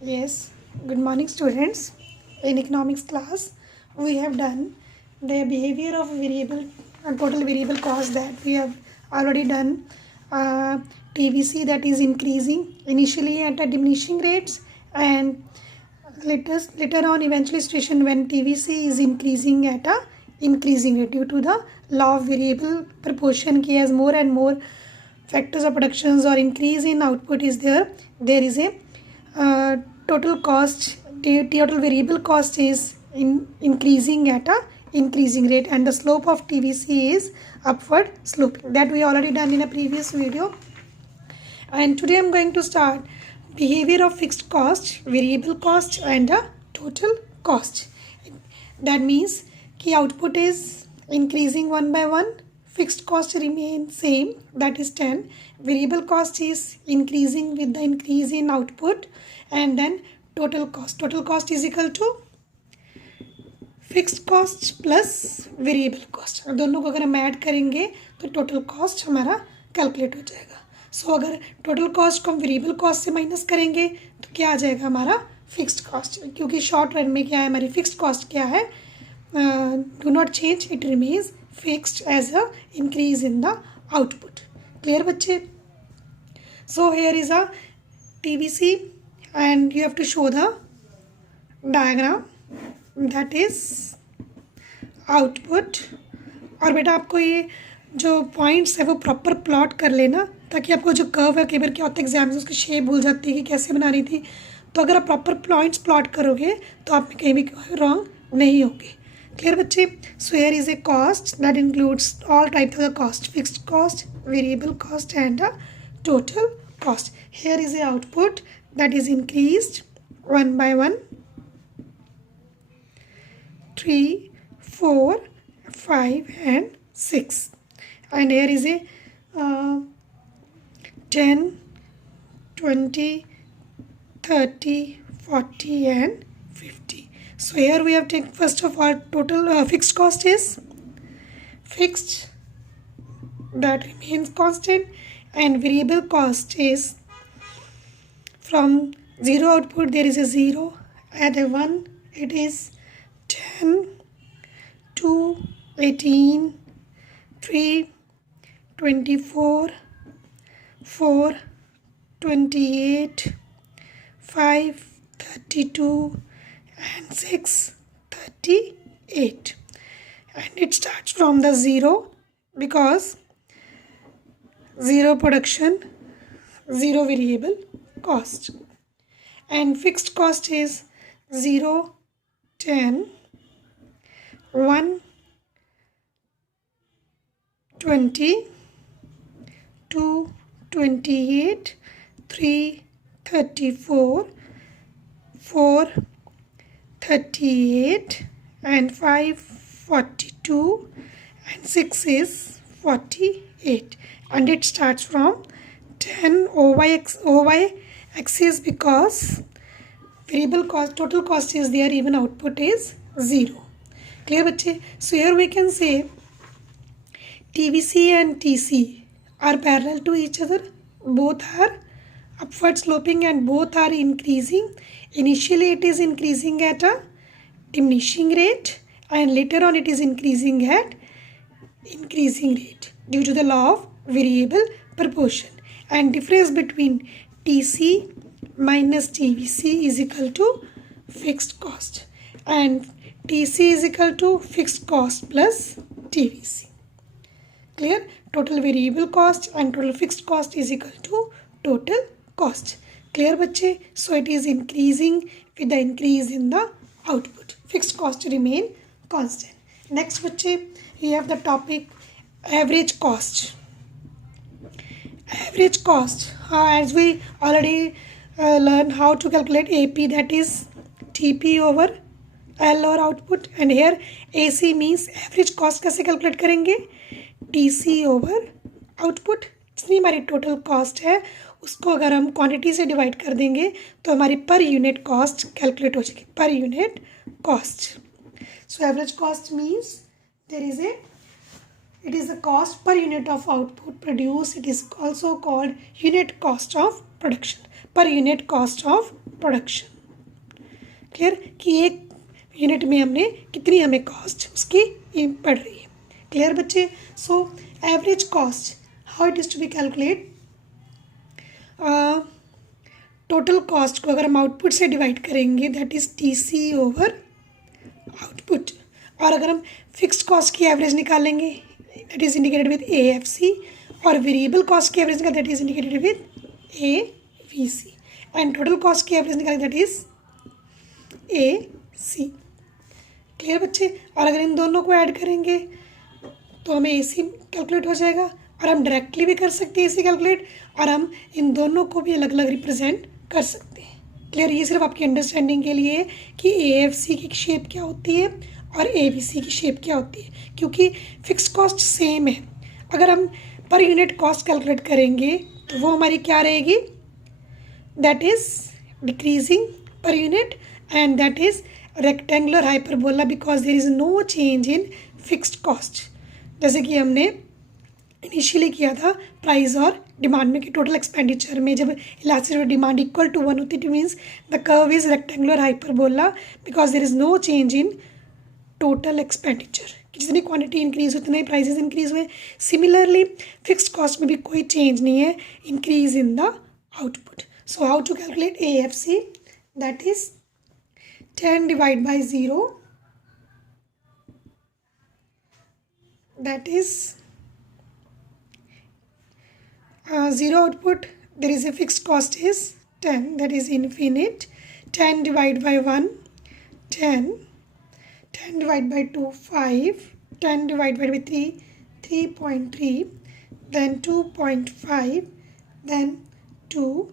Yes, good morning, students. In economics class, we have done the behavior of variable and total variable cost that we have already done. TVC, that is increasing initially at a diminishing rates, and later on eventually situation when TVC is increasing at a increasing rate due to the law of variable proportion ki as more and more factors of productions or increase in output is there is a uh, total cost, total variable cost is increasing at a increasing rate, and the slope of TVC is upward sloping. That we already done in a previous video. And today I'm going to start behavior of fixed cost, variable cost, and a total cost. That means key output is increasing one by one, fixed cost remain same, that is 10. Variable cost is increasing with the increase in output, and then total cost. Total cost is equal to fixed cost plus variable cost, दोनों को अगर हम add करेंगे तो total cost हमारा calculate हो जाएगा. सो अगर टोटल कॉस्ट को हम वेरिएबल कॉस्ट से माइनस करेंगे तो क्या आ जाएगा हमारा फिक्स्ड कॉस्ट, क्योंकि शॉर्ट रन में क्या है हमारी फिक्स्ड कॉस्ट क्या है, do not change, it remains fixed as a increase in the output. Clear बच्चे? So here is a TVC and you have to show the diagram, that is output. और बेटा आपको ये जो पॉइंट्स है वो प्रॉपर प्लॉट कर लेना, ताकि आपको जो कर्व है, कई बार क्या होता है एग्जाम में उसकी शेप भूल जाती है कि कैसे बनानी थी. तो अगर आप प्रॉपर पॉइंट्स प्लॉट करोगे तो आप कहीं भी रॉन्ग नहीं होगे. क्लियर बच्चे? So here is a cost that includes all types of the cost, fixed cost, variable cost and the total cost. Here is a output that is increased one by one, 3, 4, 5 and 6, and here is a 10, 20, 30, 40 and 50. So here we have taken first of all total fixed cost is fixed, that remains constant, and variable cost is from 0 output there is a 0, add a 1, it is 10, 2, 18, 3, 24, 4, 28, 5, 32 and 6, 38, and it starts from the 0 because 0 production, 0 variable cost, and fixed cost is 0, 10, 1, 20, 2, 28, 3, 34, 4, 38 and 5, 42 and 6 is 48, and it starts from 10 OY axis because variable cost, total cost is there, even output is 0. Clear बच्चे? So here we can say TVC and TC are parallel to each other, both are upward sloping and both are increasing. Initially it is increasing at a diminishing rate, and later on it is increasing at increasing rate due to the law of variable proportion. And difference between TC minus TVC is equal to fixed cost, and TC is equal to fixed cost plus TVC. Clear? Total variable cost and total fixed cost is equal to total cost. Clear बच्चे? So it is increasing with the increase in the output. Fixed cost remain constant. Next बच्चे, we have the topic average cost. Average cost, as we already learned how to calculate AP, that is TP over L or output, and here AC means average cost कैसे calculate करेंगे, TC over output. जितनी हमारी total cost है उसको अगर हम quantity से divide कर देंगे तो हमारी पर यूनिट कॉस्ट कैलकुलेट हो जाएगी, per unit cost. So average cost means there is a, it is the cost per unit of output produced. It is also called unit cost of production, per unit cost of production. Clear कि एक unit में हमने कितनी हमें cost उसकी पड़ रही है। क्लियर बच्चे? So average cost how it is to be calculate, total cost को अगर हम आउटपुट से डिवाइड करेंगे that is TC over output, और अगर हम फिक्स्ड कॉस्ट की एवरेज निकालेंगे that is indicated with AFC, और वेरिएबल कॉस्ट की एवरेज निकाल that is indicated with AVC, and total cost की एवरेज निकालें दैट इज़ AC। क्लियर बच्चे? और अगर इन दोनों को ऐड करेंगे तो हमें AC कैलकुलेट हो जाएगा, और हम डायरेक्टली भी कर सकते हैं AC कैलकुलेट, और हम इन दोनों को भी अलग अलग रिप्रेजेंट कर सकते हैं। क्लियर? ये सिर्फ आपकी अंडरस्टैंडिंग के लिए है कि AFC की शेप क्या होती है और AVC की शेप क्या होती है, क्योंकि फिक्स कॉस्ट सेम है। अगर हम पर यूनिट कॉस्ट कैलकुलेट करेंगे तो वो हमारी क्या रहेगी, that is decreasing per unit, and that is rectangular hyperbola because there is no change in fixed cost. जैसे कि हमने इनिशियली किया था प्राइस और डिमांड में कि टोटल एक्सपेंडिचर में जब इलास्टिसिटी डिमांड इक्वल टू 1 होती है, it means the curve is rectangular hyperbola because there is no change in total expenditure. जितनी क्वांटिटी इंक्रीज हुई उतने ही प्राइसेस इंक्रीज हुए। सिमिलरली फिक्स्ड कॉस्ट में भी कोई चेंज नहीं है, increase in the output. So how to calculate AFC, that is 10 divide by 0, that is 0 output, there is a fixed cost is 10, that is infinite. 10 divided by 1 10, 10 divided by 2 5, 10 divided by 3 3.3, then 2.5, then 2,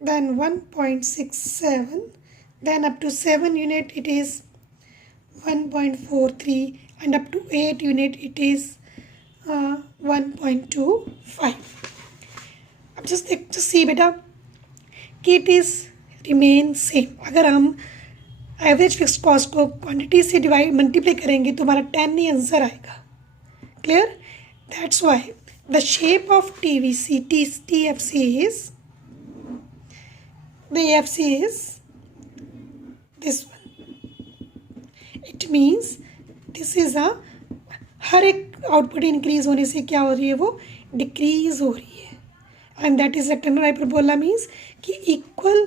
then 1.67, then up to 7 unit it is 1.43, and up to 8 unit it is 1.25. अब just see बेटा कि it is remain same। अगर हम average fixed cost को quantity से multiply करेंगे तो हमारा 10 ही आंसर आएगा। Clear? That's why the shape of TFC is, the AFC is this one। it means this is her एक आउटपुट इंक्रीज होने से क्या हो रही है, वो डिक्रीज हो रही है, and that is rectangular hyperbola means कि equal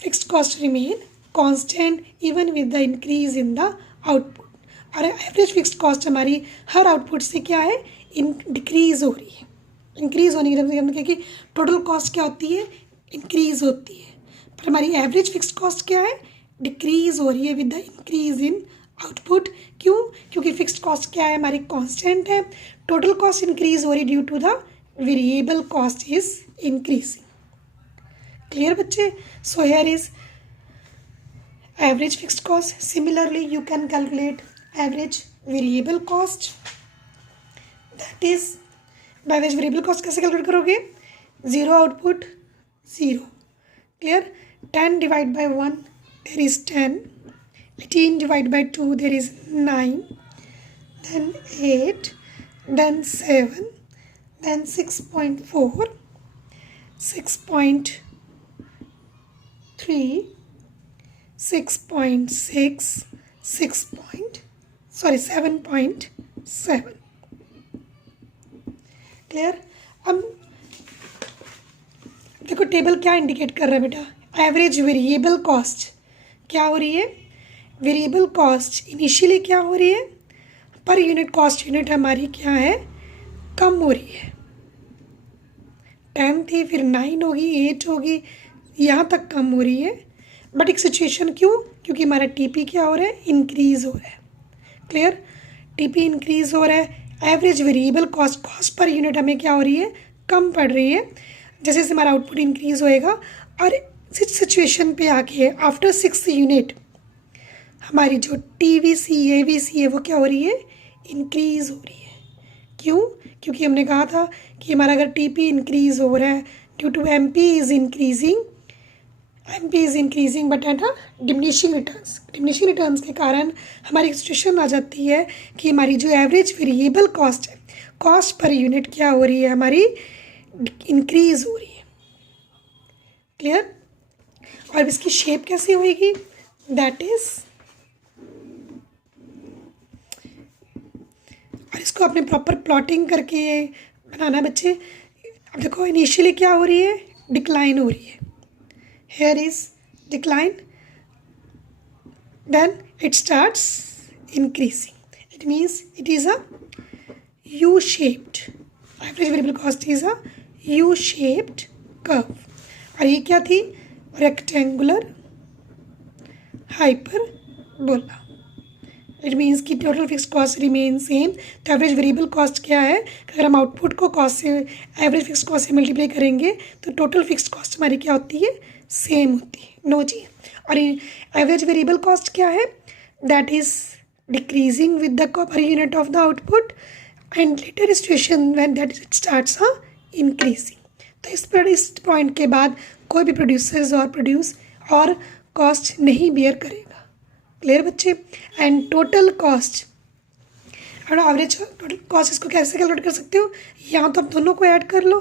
fixed cost remain constant even with the increase in the output. और एवरेज फिक्स्ड कॉस्ट हमारी हर आउटपुट से क्या है, डिक्रीज हो रही है। इंक्रीज होने की मतलब कि टोटल कॉस्ट क्या होती है, इंक्रीज होती है, पर हमारी एवरेज फिक्स्ड कॉस्ट क्या है, डिक्रीज हो रही है with the increase in output. क्यों? क्योंकि फिक्स्ड कॉस्ट क्या है, हमारी कांस्टेंट है। टोटल कॉस्ट इंक्रीज हो रही due to the variable cost is increasing. Clear बच्चे? So here is average fixed cost. Similarly you can calculate average variable cost, that is average variable cost कैसे calculate करोगे, 0 output 0। Clear? 10 divide by 1 there is 10, 18 divided by 2 there is 9, then 8, then 7, then 6.4, 6.3, 6.6, 7.7। Clear? अब देखो table क्या indicate कर रहा है बेटा, average variable cost क्या हो रही है, वेरिएबल कॉस्ट इनिशियली क्या हो रही है, पर यूनिट कॉस्ट यूनिट हमारी क्या है, कम हो रही है। 10 थी, फिर 9 होगी, 8 होगी, यहाँ तक कम हो रही है। बट एक सिचुएशन क्यों, क्योंकि हमारा TP क्या हो रहा है, इंक्रीज़ हो रहा है। क्लियर? TP इंक्रीज़ हो रहा है, average variable cost per unit हमें क्या हो रही है, कम पड़ रही है। जैसे जैसे हमारा आउटपुट इंक्रीज़ होएगा, और इस सिचुएशन पे आके आफ्टर 6 यूनिट हमारी जो TVC AVC है वो क्या हो रही है, इंक्रीज़ हो रही है। क्यों? क्योंकि हमने कहा था कि हमारा अगर TP इंक्रीज़ हो रहा है due to MP is increasing but at a diminishing returns के कारण हमारी सिचुएशन आ जाती है कि हमारी जो एवरेज वेरिएबल कॉस्ट है, कॉस्ट पर यूनिट क्या हो रही है, हमारी इंक्रीज़ हो रही है। क्लियर? और इसकी शेप कैसी होगी, दैट इज, और इसको अपने प्रॉपर प्लॉटिंग करके ये बनाना है बच्चे। अब देखो इनिशियली क्या हो रही है, डिक्लाइन हो रही है, here is decline, then it starts increasing. It means it is a U-shaped. Average variable cost is a U-shaped curve. और ये क्या थी, rectangular hyperbola. It means कि total fixed cost remains same. तो average variable cost क्या है, अगर हम आउटपुट को कॉस्ट से, average fixed cost से मल्टीप्लाई करेंगे तो total fixed cost हमारी क्या होती है, सेम होती है। नो जी। और एवरेज वेरिएबल कॉस्ट क्या है, that is decreasing with the per unit of the output and later situation when that starts increasing. तो इस पॉइंट के बाद कोई भी प्रोड्यूसर्स और कॉस्ट नहीं बियर करेगा। क्लियर बच्चे। एंड टोटल कॉस्ट और एवरेज टोटल कॉस्ट इसको कैसे कैलकुलेट कर सकते हो, यहाँ तो आप दोनों को ऐड कर लो।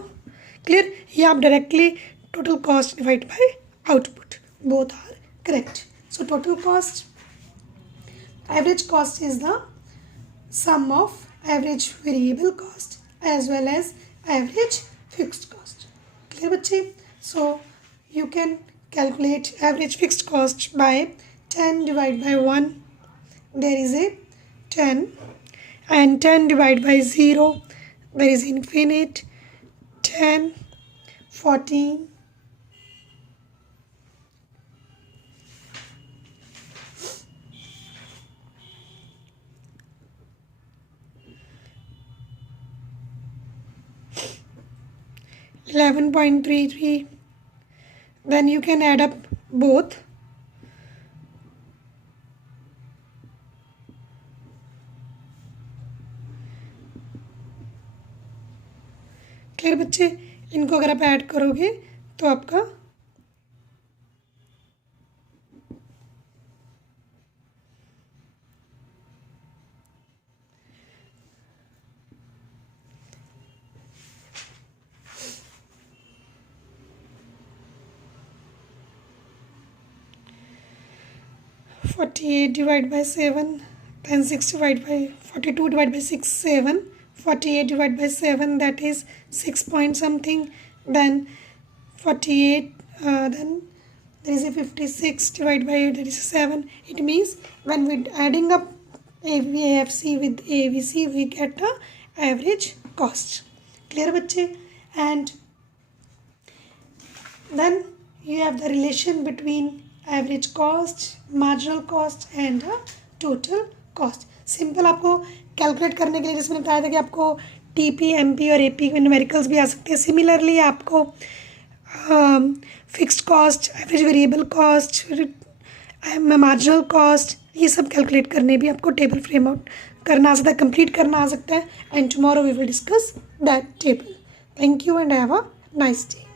क्लियर, या आप directly total cost divide by output, both are correct. So total cost, average cost is the sum of average variable cost as well as average fixed cost. Clear बच्चे? So you can calculate average fixed cost by 10 divided by 1. There is a 10 and 10 divided by 0. There is infinite 10, 14, 11.33. Then you can add up both. Clear बच्चे, इनको अगर आप add करोगे तो आपका (48 divided by 7), then 6 divided by 42 divided by 6, 7, 48 divided by 7, that is 6 point something, then 48, then there is a 56 divided by 8, that is 7. It means when we adding up AFC with AVC, we get the average cost. Clear बच्चे? And then you have the relation between average cost, marginal cost and total cost. Simple आपको calculate करने के लिए जैसे मैंने बताया था कि आपको टीपी, एमपी और एपी में न्यूमेरिकल्स भी आ सकते हैं। सिमिलरली आपको fixed cost, average variable cost, marginal cost, ये सब कैलकुलेट करने भी आपको टेबल फ्रेम आउट करना आ सकता है, कंप्लीट करना आ सकता है। And tomorrow we will discuss that table. Thank you and have a nice day.